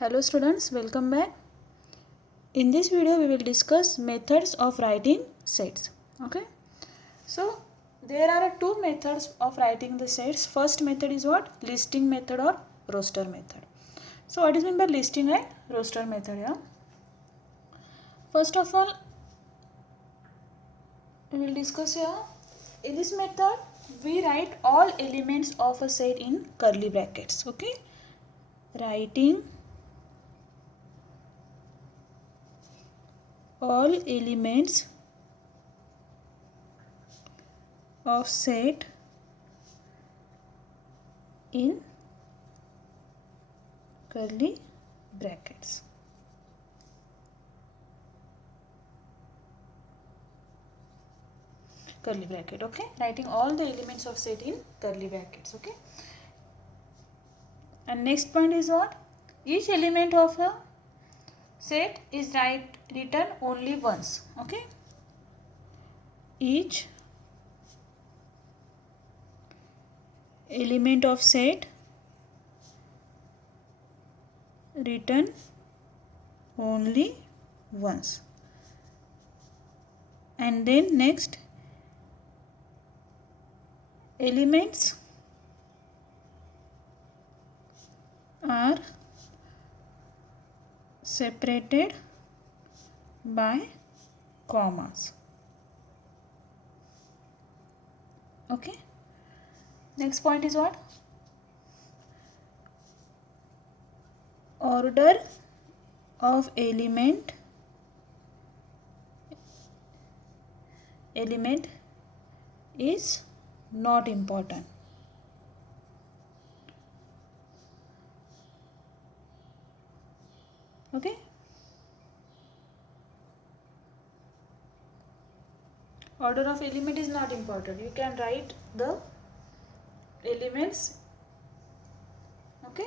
Hello students, welcome back. In this video we will discuss methods of writing sets. Okay. So there are two methods of writing the sets. First method is what? Listing method or roster method. So what is meant by listing and roster method? Yeah. First of all, we will discuss here. In this method we write all elements of a set in curly brackets. Okay. Writing all elements of set in curly brackets. Curly bracket. Okay, writing all the elements of set in curly brackets. Okay, and next point is what? Each element of a set is written only once. Okay, each element of set written only once. And then next, elements are separated by commas. Okay, next point is what? Order of element is not important. Okay, order of element is not important. You can write the elements, okay,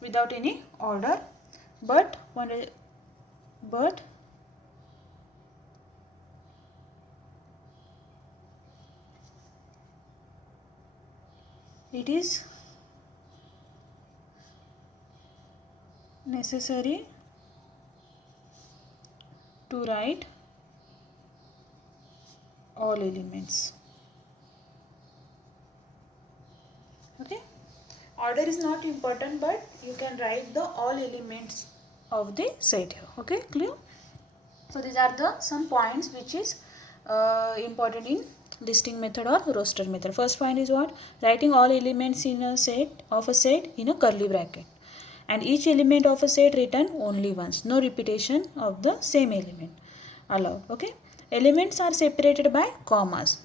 without any order, but it is necessary to write all elements. Okay, order is not important, but you can write the all elements of the set here. Okay, clear? So these are the some points which is important in listing method or roster method. First point is what? Writing all elements in a set in a curly bracket, and each element of a set written only once. No repetition of the same element allowed. Okay, elements are separated by commas.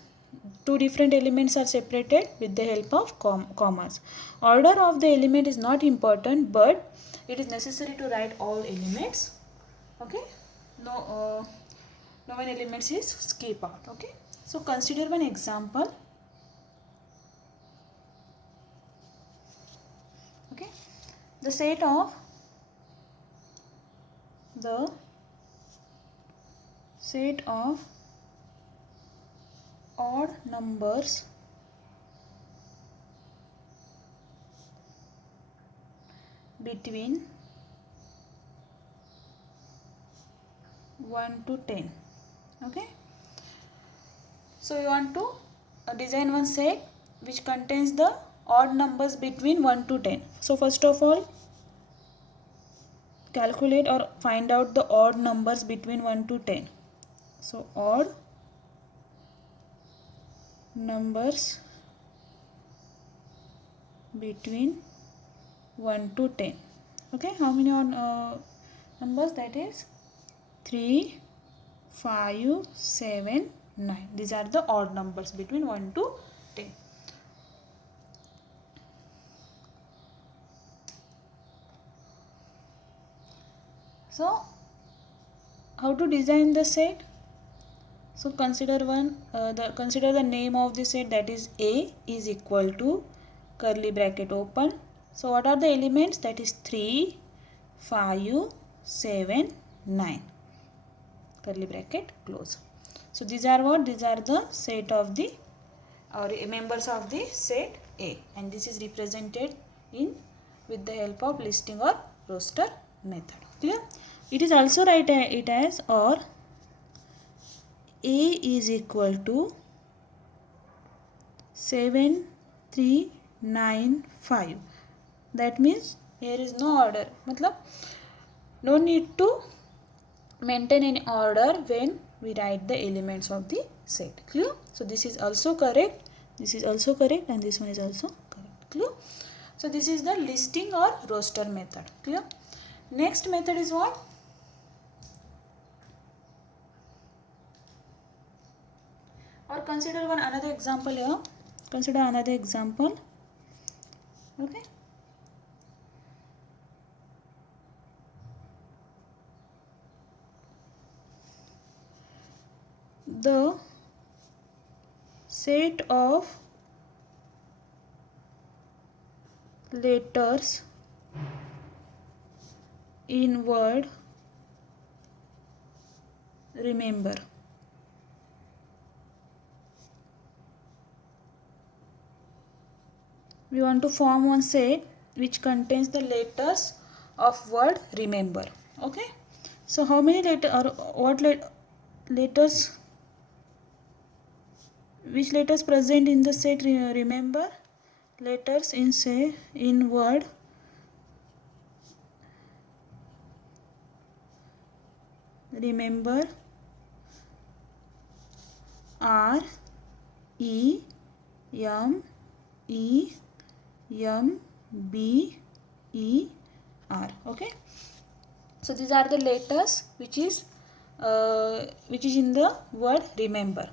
Two different elements are separated with the help of commas. Order of the element is not important, but it is necessary to write all elements. Okay, no one elements is skip out. Okay, so consider one example. Okay, the set of odd numbers between 1 to 10. Okay, so you want to design one set which contains the odd numbers between 1 to 10. So first of all, calculate or find out the odd numbers between 1 to 10. So odd numbers between 1 to 10. Okay, how many odd numbers? That is 3, 5, 7, 9. These are the odd numbers between 1 to 10. So how to design the set? So consider the name of the set, that is A is equal to curly bracket open. So what are the elements? That is 3, 5, 7, 9. Curly bracket close. So these are what? These are the set of the members of the set A, and this is represented in with the help of listing or roster method. Clear? It is also write it as or A is equal to 7395. That means here is no order. मतलब no need to maintain any order when we write the elements of the set. Clear? So this is also correct. This is also correct, and this one is also correct. Clear? So this is the listing or roster method. Clear? Next method is what? Or consider another example here. Consider another example. Okay. The set of letters in word remember. We want to form one set which contains the letters of word remember. Okay. So how many letters or what letters, which letters present in the set remember? Letters in say in word remember R E M E M B E R. Okay. So these are the letters which is in the word remember.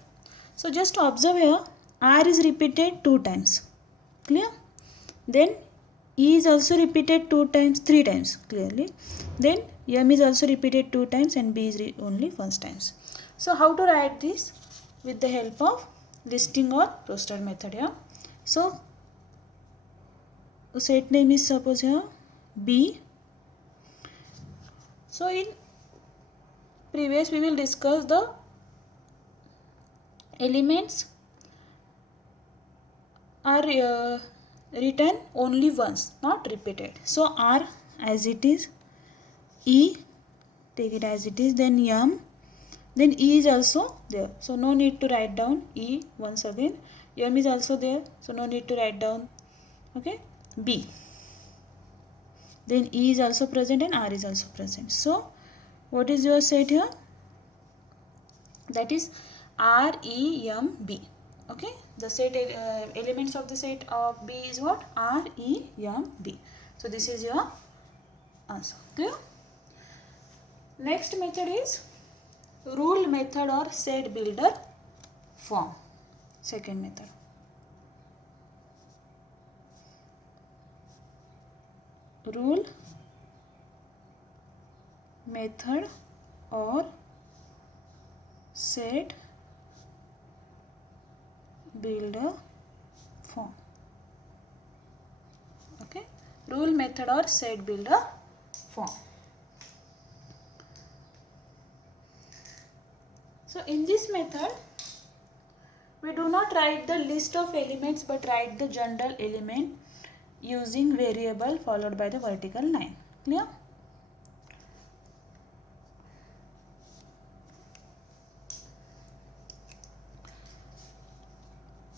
So just observe here, R is repeated 2 times. Clear? Then E is also repeated 2 times, 3 times clearly. Then M is also repeated 2 times and B is only once times. So how to write this? With the help of listing or roster method here. So set name is suppose here B. So in previous we will discuss the elements are written only once, not repeated. So R as it is, E take it as it is, then M, then E is also there. So no need to write down E once again. M is also there, so no need to write down. Okay, B. Then E is also present and R is also present. So what is your set here? That is R E M B. Okay, the set elements of the set of B is what? R E M B. So this is your answer. Clear? Next method is rule method or set builder form. Second method. Rule method or set builder form. Okay, rule method or set builder form. So in this method we do not write the list of elements but write the general element using variable followed by the vertical line. Clear?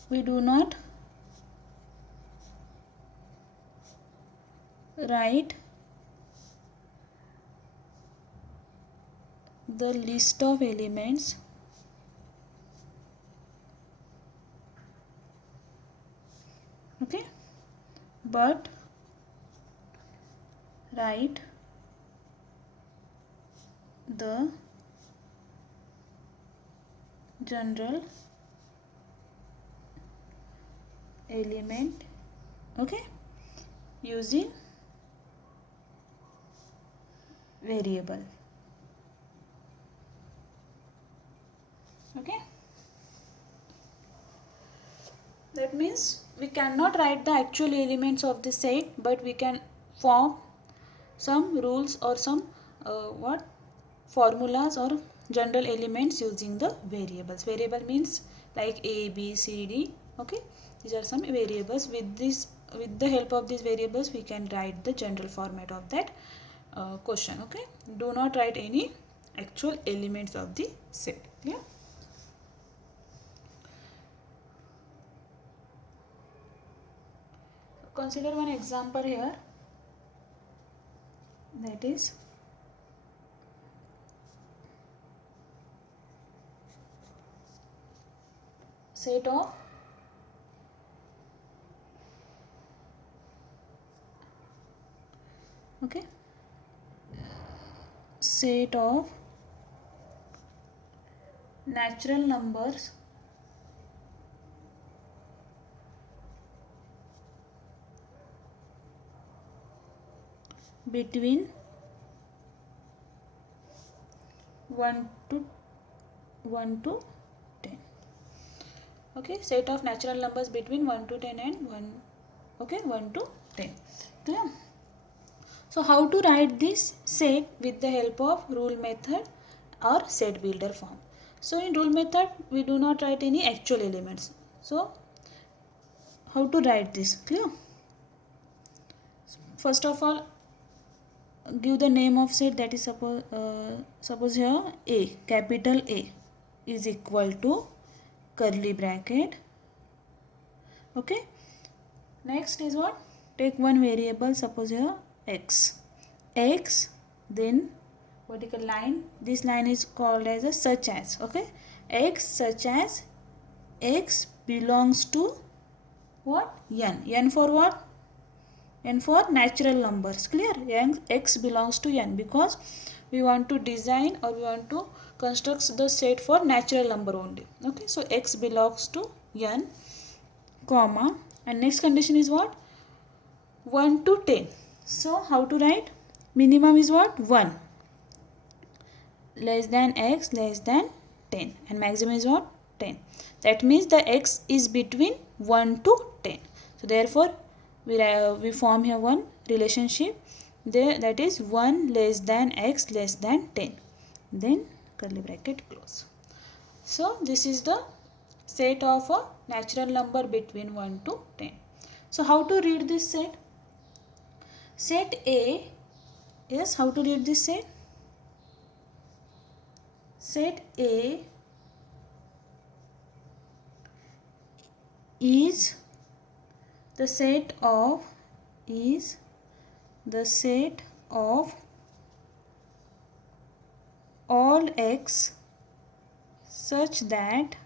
We do not write the list of elements okay, but write the general element okay using variable. Okay, that means we cannot write the actual elements of the set, but we can form some rules or some formulas or general elements using the variables. Variable means like A, B, C, D. Okay, these are some variables. With the help of these variables we can write the general format of that question. Okay, do not write any actual elements of the set. Clear? Consider one example here, that is set of set of natural numbers between 1 to 10. Okay, set of natural numbers between 1 to 10 and 1, okay, 1 to 10. Clear? So how to write this set with the help of rule method or set builder form? So in rule method we do not write any actual elements. So how to write this? Clear? First of all, give the name of set, that is suppose here A, capital A is equal to curly bracket. Okay, next is what? Take one variable, suppose here x, then vertical line, this line is called as a such as. Okay, x such as x belongs to what? N for what? N for natural numbers. Clear? X belongs to n, because we want to design or we want to construct the set for natural number only. Okay, so x belongs to n, comma, and next condition is what? 1 to 10. So how to write? Minimum is what? 1, less than x, less than 10, and maximum is what? 10. That means the x is between 1 to 10. So therefore we form here one relationship there, that is 1 less than x less than 10, then curly bracket close. So this is the set of a natural number between 1 to 10. So how to read this set? Set A, yes, how to read this set? Set A is the set of all x such that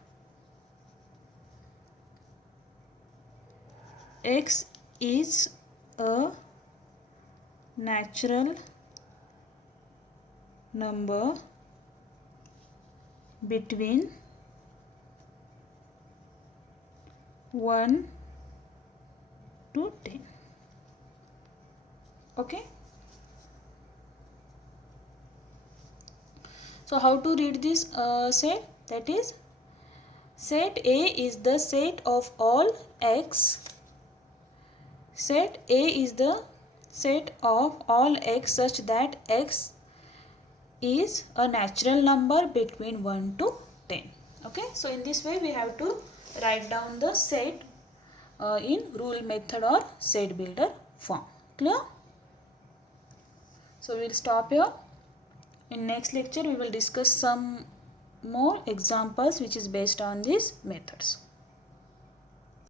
x is a natural number between 1 to 10. Okay, so how to read this set? That is, set A is the set of all x. Set A is the set of all x such that x is a natural number between 1 to 10. Okay, so in this way we have to write down the set in rule method or set builder form. Clear? So we will stop here. In next lecture we will discuss some more examples which is based on these methods.